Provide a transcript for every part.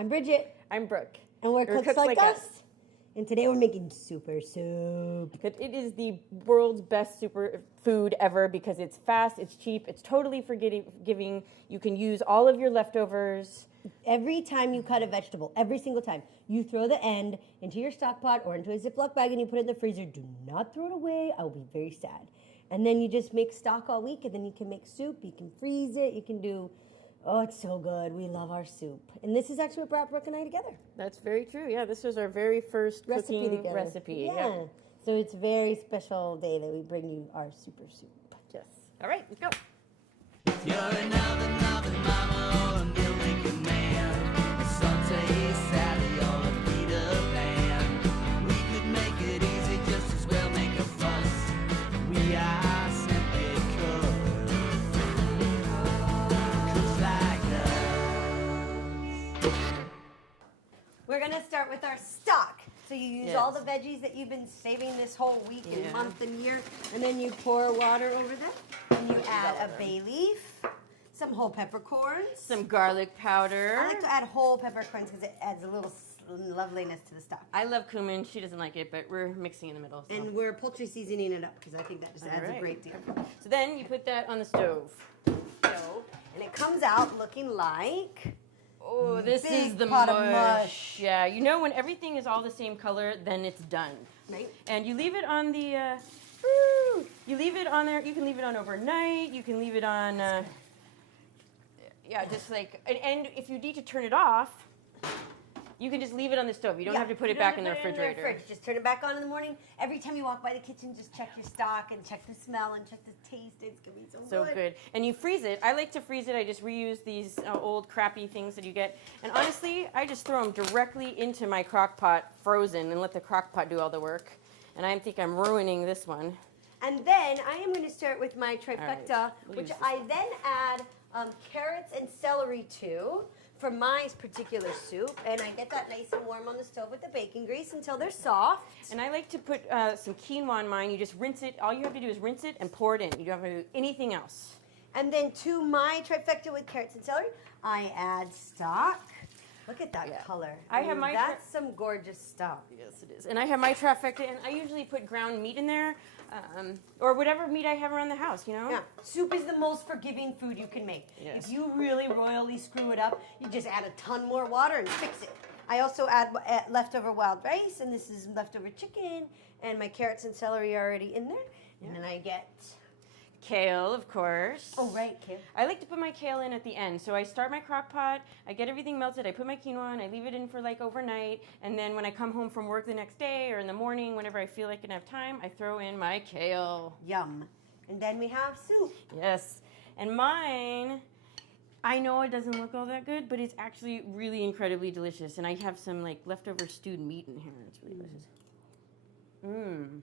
I'm Bridget. I'm Brooke. And we're Cooks Like Us. And today we're making super soup. It is the world's best super food ever because it's fast, it's cheap, it's totally forgiving. You can use all of your leftovers. Every time you cut a vegetable, every single time, you throw the end into your stock pot or into a Ziploc bag and you put it in the freezer. Do not throw it away. I'll be very sad. And then you just make stock all week, and then you can make soup. You can freeze it. You can do... Oh, it's so good. We love our soup. And this is actually what brought Brooke and I together. That's very true. Yeah, this was our very first cooking recipe. Yeah. So it's a very special day that we bring you our super soup. Yes. All right, let's go. If you're another mama or a meal-making man, a saute Sally or a Peter Pan, we could make it easy just as well make a fuss. We are simply cooks like us. We're going to start with our stock. So you use all the veggies that you've been saving this whole week and month and year, and then you pour water over them, and you add a bay leaf, some whole peppercorns, some garlic powder. I like to add whole peppercorns because it adds a little loveliness to the stock. I love cumin. She doesn't like it, but we're mixing in the middle. So. And we're poultry seasoning it up because I think that just adds a great deal. So then you put that on the stove. And it comes out looking like... Oh, this is the pot mush. of mush. Yeah, you know when everything is all the same color, then it's done. Right. And you leave it on the, you leave it on there. You can leave it on overnight. You can leave it on, yeah, just like, and if you need to turn it off, you can just leave it on the stove. You don't have to put it back in the refrigerator. Just turn it back on in the morning. Every time you walk by the kitchen, just check your stock and check the smell and check the taste. It's going to be so good. And you freeze it. I like to freeze it. I just reuse these old crappy things that you get. And honestly, I just throw them directly into my crock pot frozen and let the crock pot do all the work. And I think I'm ruining this one. And then I am going to start with my trifecta, which I then add carrots and celery to. For my particular soup, and I get that nice and warm on the stove with the bacon grease until they're soft. And I like to put some quinoa on mine. You just rinse it. All you have to do is rinse it and pour it in. You don't have to do anything else. And then to my trifecta with carrots and celery, I add stock. Look at that color. That's some gorgeous stuff. Yes, it is. And I have my trifecta, and I usually put ground meat in there, or whatever meat I have around the house, you know? Yeah. Soup is the most forgiving food you can make. Yes. If you really royally screw it up, you just add a ton more water and fix it. I also add leftover wild rice, and this is leftover chicken, and my carrots and celery are already in there. And then I get... Kale, of course. Oh, right, kale. I like to put my kale in at the end. So I start my crock pot, I get everything melted, I put my quinoa in, I leave it in for like overnight, and then when I come home from work the next day or in the morning, whenever I feel like I have time, I throw in my kale. Yum. And then we have soup. Yes. And mine, I know it doesn't look all that good, but it's actually really incredibly delicious. And I have some like leftover stewed meat in here. It's really delicious. Mmm.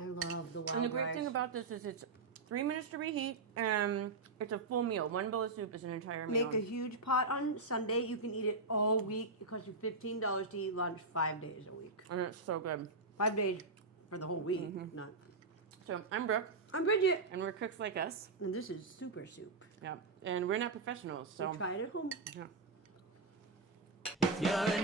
I love the wild rice. And the great thing about this is it's 3 minutes to reheat. It's a full meal. One bowl of soup is an entire meal. Make a huge pot on Sunday. You can eat it all week. It costs you $15 to eat lunch 5 days a week. And it's so good. 5 days for the whole week. Not. So I'm Brooke. I'm Bridget. And we're Cooks Like Us. And this is super soup. Yeah. And we're not professionals, so try it at home. Yeah. If you're